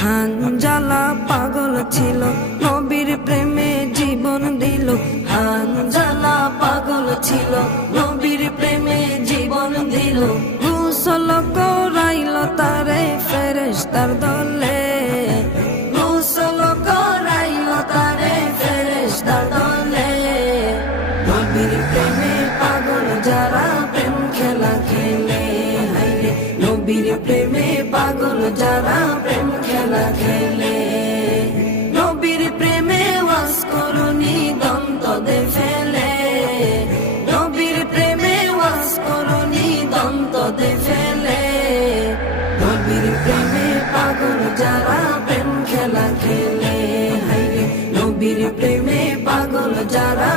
হানজালা পাগল ছিল, নবীর প্রেমে জীবন দিল। হানজালা পাগল ছিল, নবীর প্রেমে জীবন দিল। গোসল করাইল তারে ফেরেশতার দলে, গোসল করাইল তারে ফেরেশতার দলে। নবীর প্রেমে পাগল যারা প্রেম খেলা খেলে, হাইরে নবীর প্রেমে পাগল যারা প্রেম খেলা খেলে। নবীর প্রেমে ওয়াজ করুনি দন্ত দে ফেলে, নবীর প্রেমে ওয়াজ করুনি দন্ত দে ফেলে। নবীর প্রেমে পাগল যারা প্রেম খেলা খেলে, হাইরে নবীর প্রেমে পাগল যারা